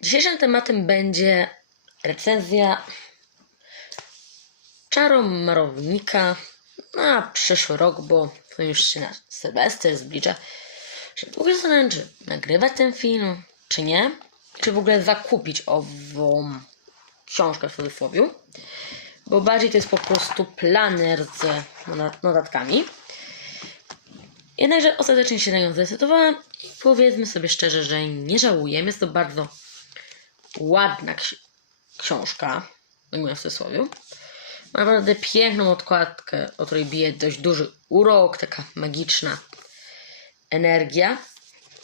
Dzisiejszym tematem będzie recenzja Czaromarownika na przyszły rok, bo to już się na Sylwester zbliża. W ogóle zastanawiam, czy nagrywać ten film, czy nie. Czy w ogóle zakupić ową książkę w cudzysłowie. Bo bardziej to jest po prostu planer z notat- notatkami. Jednakże ostatecznie się na nią zdecydowałem i powiedzmy sobie szczerze, że nie żałuję. Jest to bardzo ładna ksi- książka, mówiąc w cudzysłowie. Ma naprawdę piękną odkładkę, o której bije dość duży urok, taka magiczna energia.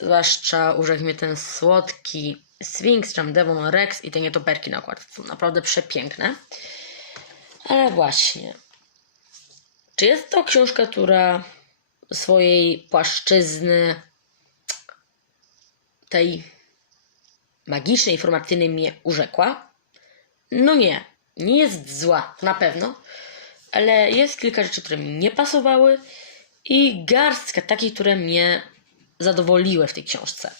Zwłaszcza urzekł mnie ten słodki Sphinx, tam Devon Rex i te nietoperki na okładce. Są naprawdę przepiękne. Ale właśnie. Czy jest to książka, która swojej płaszczyzny tej magicznej, informacyjnej mnie urzekła? No nie, nie jest zła, na pewno, ale jest kilka rzeczy, które mi nie pasowały i garstka takich, które mnie zadowoliły w tej książce.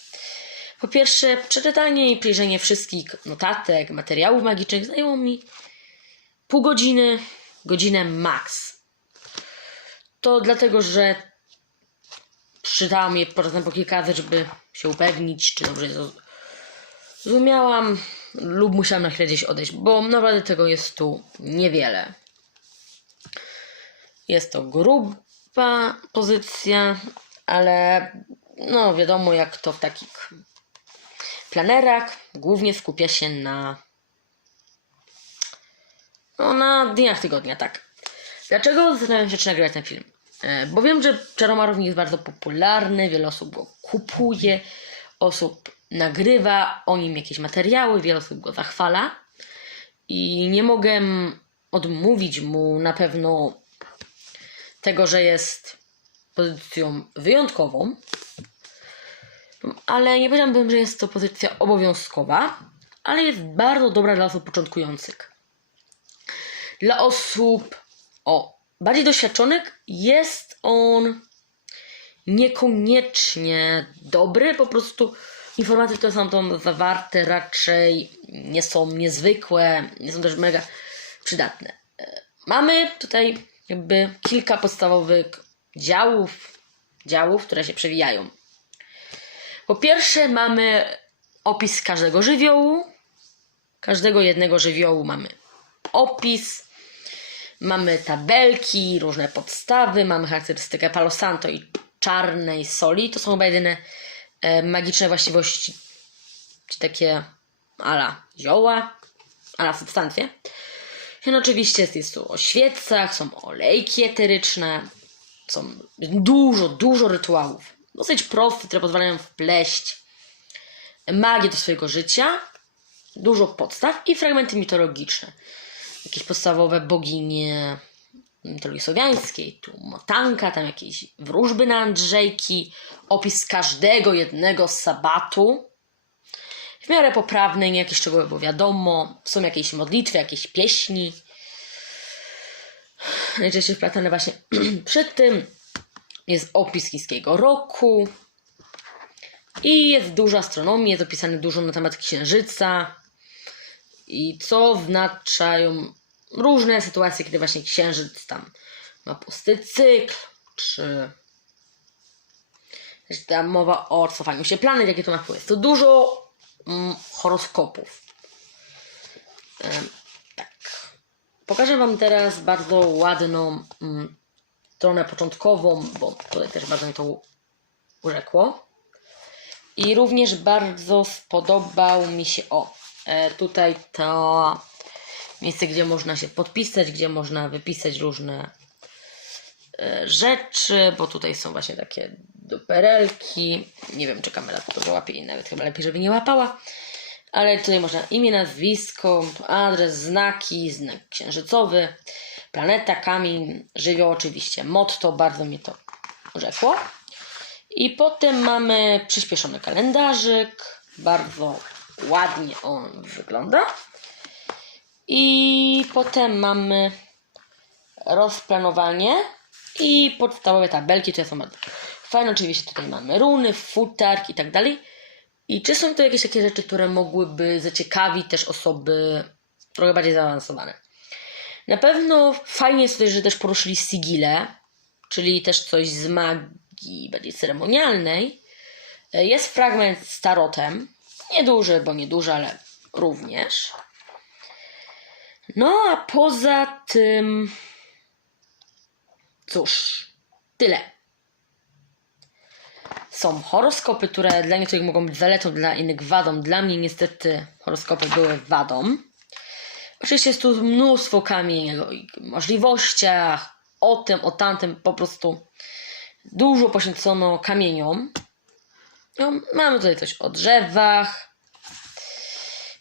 Po pierwsze, przeczytanie i przyjrzenie wszystkich notatek, materiałów magicznych zajęło mi pół godziny, godzinę max. To dlatego, że przeczytałam je po raz po kilka razy, żeby się upewnić, czy dobrze je zroz- zrozumiałam, lub musiałam na chwilę gdzieś odejść, bo naprawdę tego jest tu niewiele. Jest to gruba pozycja, ale no wiadomo jak to w takich planerach głównie skupia się na no na dniach tygodnia, tak. Dlaczego zastanawiam się, czy nagrywać ten film? E, Bo wiem, że Czaromarownik jest bardzo popularny, wiele osób go kupuje, osób nagrywa o nim jakieś materiały, wiele osób go zachwala i nie mogę odmówić mu na pewno tego, że jest pozycją wyjątkową, ale nie powiedziałbym, że jest to pozycja obowiązkowa, ale jest bardzo dobra dla osób początkujących. Dla osób o bardziej doświadczonych jest on niekoniecznie dobry, po prostu informacje, które są tam zawarte raczej nie są niezwykłe, nie są też mega przydatne. E, Mamy tutaj jakby kilka podstawowych działów, działów, które się przewijają. Po pierwsze mamy opis każdego żywiołu. Każdego jednego żywiołu mamy opis. Mamy tabelki, różne podstawy, mamy charakterystykę Palo Santo i czarnej soli. To są chyba jedyne magiczne właściwości, czy takie ala zioła, ala substancje. No oczywiście jest, tu o świecach, są olejki eteryczne, są dużo, dużo rytuałów. Dosyć proste, które pozwalają wpleść magię do swojego życia. Dużo podstaw i fragmenty mitologiczne. Jakieś podstawowe boginie mitologii słowiańskiej, tu motanka, tam jakieś wróżby na Andrzejki, opis każdego jednego sabatu. W miarę poprawny, nie jakieś szczegóły, bo wiadomo, są jakieś modlitwy, jakieś pieśni. Najczęściej wplatane właśnie przy tym jest opis chińskiego roku i jest dużo astronomii, jest opisane dużo na temat księżyca i co oznaczają różne sytuacje, kiedy właśnie księżyc tam ma pusty cykl, czy jest tam mowa o cofaniu się planet, jakie to ma wpływ. To dużo mm, horoskopów. Em, tak. Pokażę Wam teraz bardzo ładną mm, stronę początkową, bo tutaj też bardzo mi to urzekło. I również bardzo spodobał mi się, o, e, tutaj to miejsce, gdzie można się podpisać, gdzie można wypisać różne e, rzeczy, bo tutaj są właśnie takie duperelki. Nie wiem, czy kamera to załapie i nawet chyba lepiej, żeby nie łapała. Ale tutaj można imię, nazwisko, adres, znaki, znak księżycowy, planeta, kamień, żywioł oczywiście, motto, bardzo mnie to urzekło. I potem mamy przyspieszony kalendarzyk, bardzo ładnie on wygląda. I potem mamy rozplanowanie i podstawowe tabelki, które są bardzo fajne. Oczywiście tutaj mamy runy, futark i tak dalej. I czy są to jakieś takie rzeczy, które mogłyby zaciekawić też osoby trochę bardziej zaawansowane? Na pewno fajnie jest tutaj, że też poruszyli sigile, czyli też coś z magii bardziej ceremonialnej. Jest fragment z tarotem. Nieduży, bo nieduży, ale również. No a poza tym. Cóż, tyle. Są horoskopy, które dla niektórych mogą być zaletą, dla innych wadą. Dla mnie niestety horoskopy były wadą. Oczywiście jest tu mnóstwo kamieni o możliwościach, o tym, o tamtym, po prostu dużo poświęcono kamieniom. No, mamy tutaj coś o drzewach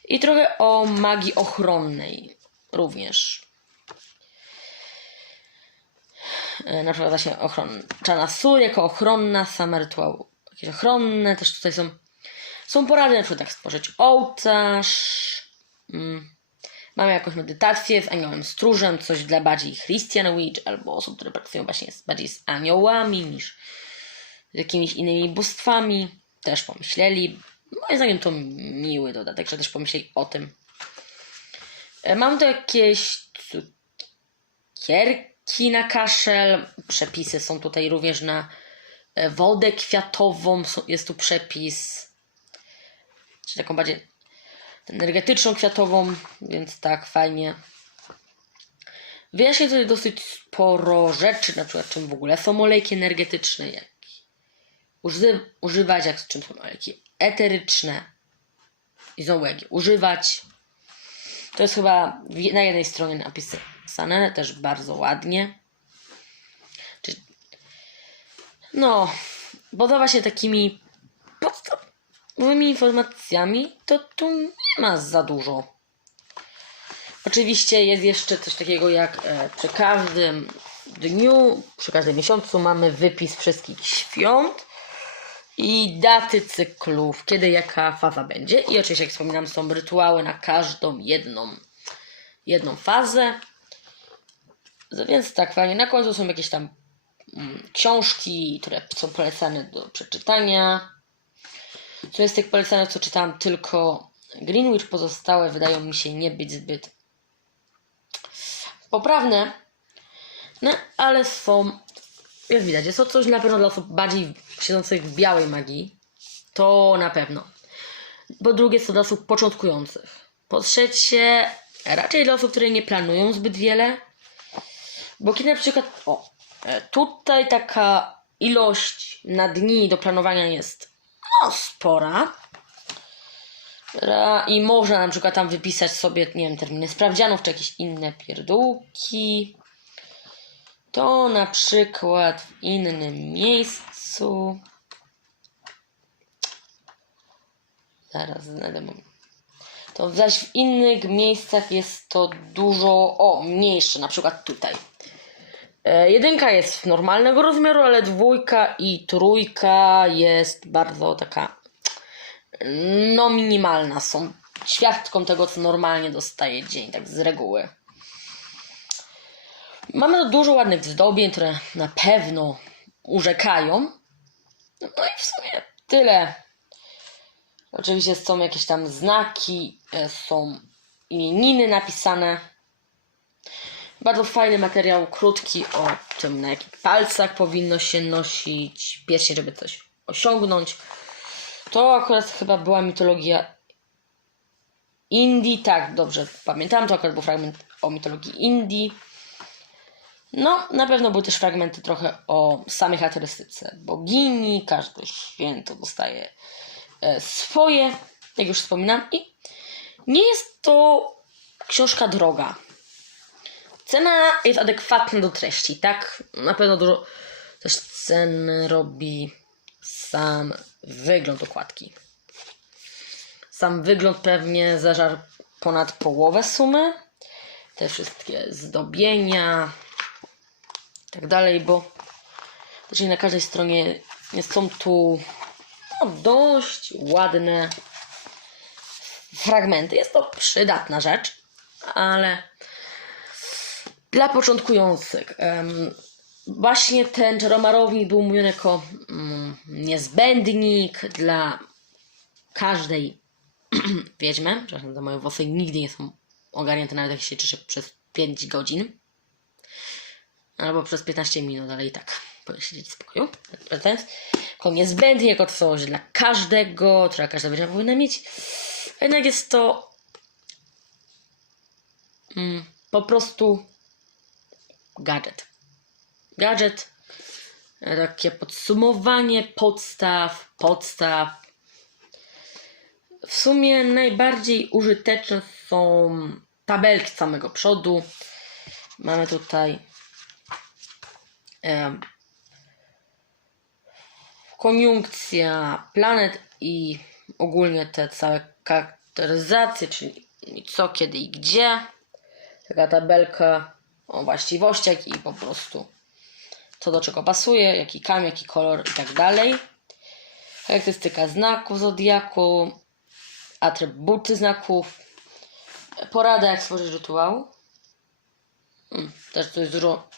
i trochę o magii ochronnej również. E, Na przykład właśnie ochronna sól jako ochronna, same rytuały jakieś ochronne, też tutaj są, są porady, na przykład jak stworzyć ołtarz, mm. Mamy jakąś medytację z aniołem stróżem, coś dla bardziej Christian Witch albo osób, które pracują właśnie z, bardziej z aniołami niż z jakimiś innymi bóstwami. Też pomyśleli. Moim zdaniem to miły dodatek, że też pomyśleli o tym. E, Mam tu jakieś cukierki na kaszel. Przepisy są tutaj również na e, wodę kwiatową. Jest tu przepis. Czy taką bardziej energetyczną, kwiatową, więc tak, fajnie. Wyjaśnię tutaj dosyć sporo rzeczy, na przykład czym w ogóle są olejki energetyczne, jak uży, używać, jak czym są olejki eteryczne i znowu jak używać. To jest chyba na jednej stronie napisane, też bardzo ładnie. No, bo właśnie takimi podstawowymi informacjami to tu nie ma za dużo. Oczywiście jest jeszcze coś takiego jak e, przy każdym dniu, przy każdym miesiącu mamy wypis wszystkich świąt i daty cyklów, kiedy jaka faza będzie. I oczywiście, jak wspominam, są rytuały na każdą jedną, jedną fazę. Więc tak, fajnie. Na końcu są jakieś tam mm, książki, które są polecane do przeczytania. Co jest tych polecanych, co czytałam tylko Greenwich, pozostałe wydają mi się nie być zbyt poprawne. No, ale są, jak widać, jest to coś na pewno dla osób bardziej siedzących w białej magii. To na pewno. Po drugie, jest to dla osób początkujących. Po trzecie, raczej dla osób, które nie planują zbyt wiele. Bo kiedy na przykład, o, tutaj taka ilość na dni do planowania jest no, spora. Ra- I można na przykład tam wypisać sobie, nie wiem, terminy sprawdzianów czy jakieś inne pierdółki. To na przykład w innym miejscu. Zaraz znajdę. moment. To zaś w innych miejscach jest to dużo, o, mniejsze, na przykład tutaj. E, jedynka jest normalnego rozmiaru, ale dwójka i trójka jest bardzo taka no minimalna. Są ćwiartką tego, co normalnie dostaje dzień, tak z reguły. Mamy dużo ładnych zdobień, które na pewno urzekają. No i w sumie tyle. Oczywiście są jakieś tam znaki, e, są imieniny napisane. Bardzo fajny materiał, krótki, o tym na jakich palcach powinno się nosić pierśnie, żeby coś osiągnąć. To akurat chyba była mitologia Indii, tak, dobrze pamiętam, to akurat był fragment o mitologii Indii. No, na pewno były też fragmenty trochę o samej charakterystyce bogini, każde święto dostaje e, swoje, jak już wspominam, i nie jest to książka droga. Cena jest adekwatna do treści, tak? Na pewno dużo też cen robi sam wygląd okładki. Sam wygląd pewnie zażarł ponad połowę sumy. Te wszystkie zdobienia tak dalej, bo nie na każdej stronie są tu no, dość ładne fragmenty. Jest to przydatna rzecz, ale dla początkujących. em, właśnie ten czaromarownik był mówiony jako mm, niezbędnik dla każdej wiedźmy. Przepraszam, te moje włosy nigdy nie są ogarnięte, nawet jak się przez 5 godzin. Albo przez 15 minut, ale i tak powinien siedzieć w spokoju. To jest jako niezbędnie, jako coś dla każdego, która każda wiedźma powinna mieć. A jednak jest to mm, po prostu gadżet. Gadżet, takie podsumowanie podstaw, podstaw. W sumie najbardziej użyteczne są tabelki z samego przodu. Mamy tutaj koniunkcja planet i ogólnie te całe charakteryzacje, czyli co, kiedy i gdzie. Taka tabelka o właściwościach i po prostu co do czego pasuje, jaki kamień, jaki kolor i tak dalej. Charakterystyka znaku zodiaku, atrybuty znaków, porada jak stworzyć rytuał. Hmm, też to jest dużo.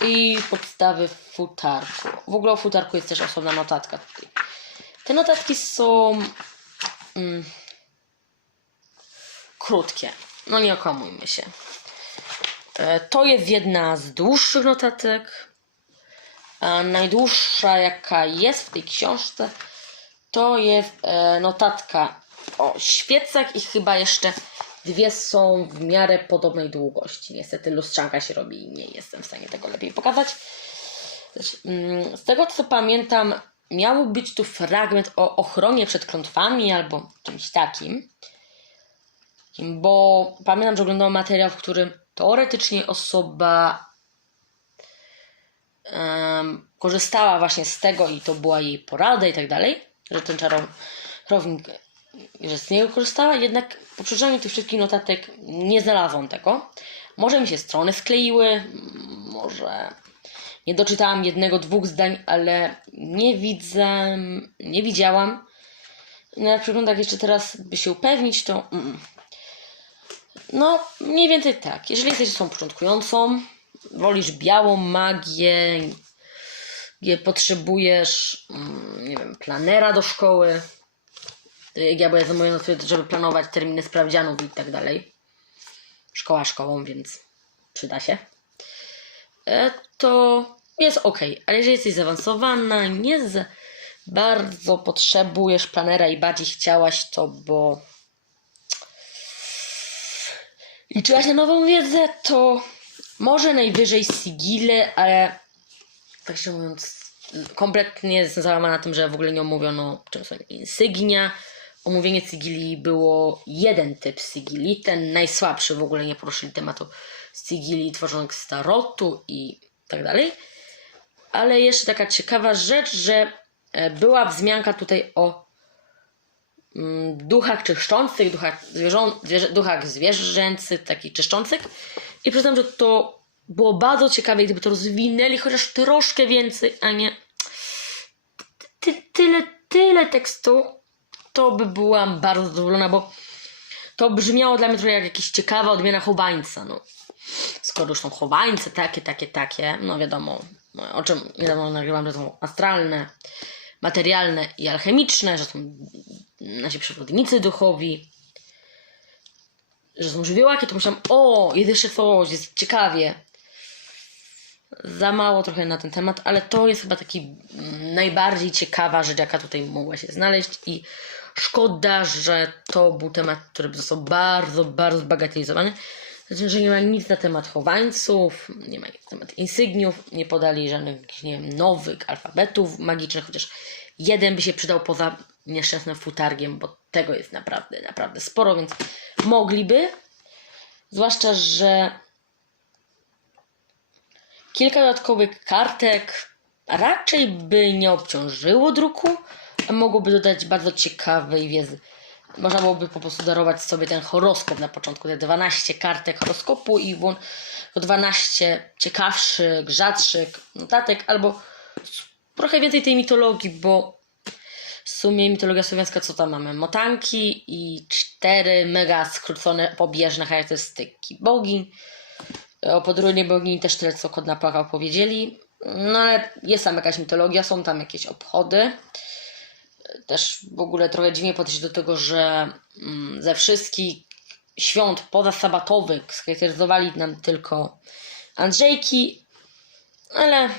I podstawy futarku. W ogóle o futarku jest też osobna notatka tutaj. Te notatki są mm, krótkie. No nie okłamujmy się. E, To jest jedna z dłuższych notatek. Najdłuższa, jaka jest w tej książce, to jest e, notatka o świecach i chyba jeszcze dwie są w miarę podobnej długości. Niestety lustrzanka się robi i nie jestem w stanie tego lepiej pokazać. Mm, Z tego co pamiętam, miał być tu fragment o ochronie przed klątwami albo czymś takim. Bo pamiętam, że oglądałem materiał, w którym teoretycznie osoba em, korzystała właśnie z tego i to była jej porada i tak dalej, że ten czarownik, że z niego korzystała, jednak po przeczytaniu tych wszystkich notatek nie znalazłam tego. Może mi się strony skleiły, może nie doczytałam jednego, dwóch zdań, ale nie widzę, nie widziałam. No jak przeglądach jeszcze teraz, by się upewnić, to mm, no, mniej więcej tak. Jeżeli jesteś osobą początkującą, wolisz białą magię, potrzebujesz, mm, nie wiem, planera do szkoły, jak ja, zajmuję sobie, żeby planować terminy sprawdzianów i tak dalej. Szkoła szkołą, więc przyda się. E, To jest ok, ale jeżeli jesteś zaawansowana, nie za bardzo potrzebujesz planera i bardziej chciałaś to, bo liczyłaś na nową wiedzę, to może najwyżej sigile, ale tak się mówiąc, kompletnie jestem załamana na tym, że w ogóle nie omówiono czym są insygnia. Omówienie sigili było jeden typ sigili, ten najsłabszy, w ogóle nie poruszyli tematu sigili tworzonych z tarotu i tak dalej. Ale jeszcze taka ciekawa rzecz, że e, była wzmianka tutaj o mm, duchach czyszczących, duchach, zwierzą, zwierzę, duchach zwierzęcych, takich czyszczących. I przyznam, że to było bardzo ciekawe, gdyby to rozwinęli chociaż troszkę więcej, a nie ty, tyle, tyle tekstu, to by byłam bardzo zadowolona, bo to brzmiało dla mnie trochę jak jakaś ciekawa odmiana chowańca, no. Skoro już są chowańce takie, takie, takie, no wiadomo, no, o czym niedawno nagrywam, że są astralne, materialne i alchemiczne, że są nasi przewodnicy duchowi, że są żywiołaki, to myślałam, o, jest jeszcze coś, jest ciekawie. Za mało trochę na ten temat, ale to jest chyba taki najbardziej ciekawa rzecz, jaka tutaj mogła się znaleźć i szkoda, że to był temat, który został bardzo, bardzo zbagatelizowany. Znaczy, że nie ma nic na temat chowańców, nie ma nic na temat insygniów, nie podali żadnych nie wiem, nowych alfabetów magicznych, chociaż jeden by się przydał poza nieszczęsnym futargiem, bo tego jest naprawdę, naprawdę sporo, więc mogliby. Zwłaszcza, że kilka dodatkowych kartek raczej by nie obciążyło druku, mogłoby dodać bardzo ciekawej wiedzy. Można byłoby po prostu darować sobie ten horoskop na początku, te 12 kartek horoskopu i włą- 12 ciekawszych, rzadszych notatek, albo trochę więcej tej mitologii, bo w sumie mitologia słowiańska, co tam mamy? Motanki i cztery mega skrócone, pobieżne charakterystyki bogiń. O podróży bogini też tyle, co Kod Napłakał powiedzieli. No ale jest tam jakaś mitologia, są tam jakieś obchody. Też w ogóle trochę dziwnie podejść do tego, że mm, ze wszystkich świąt pozasabatowych scharakteryzowali nam tylko Andrzejki, ale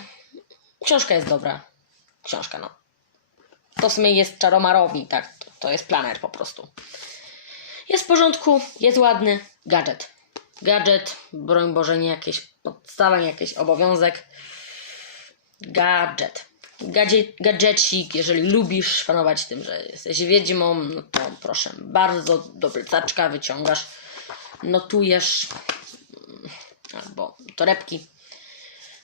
książka jest dobra. Książka, no. To w sumie jest czaromarowni, tak? To jest planer po prostu. Jest w porządku, jest ładny. Gadżet. Gadżet, broń Boże, nie jakieś podstawa, nie jakiś obowiązek. Gadżet. Gadzie, gadżecik, jeżeli lubisz panować tym, że jesteś wiedźmą, no to proszę bardzo, do plecaczka wyciągasz, notujesz mm, albo torebki.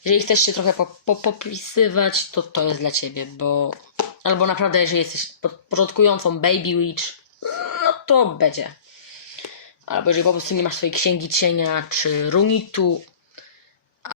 Jeżeli chcesz się trochę po, po, popisywać, to to jest dla ciebie, bo albo naprawdę, jeżeli jesteś po- początkującą Baby Witch, no to będzie. Albo jeżeli po prostu nie masz swojej księgi cienia czy runitu,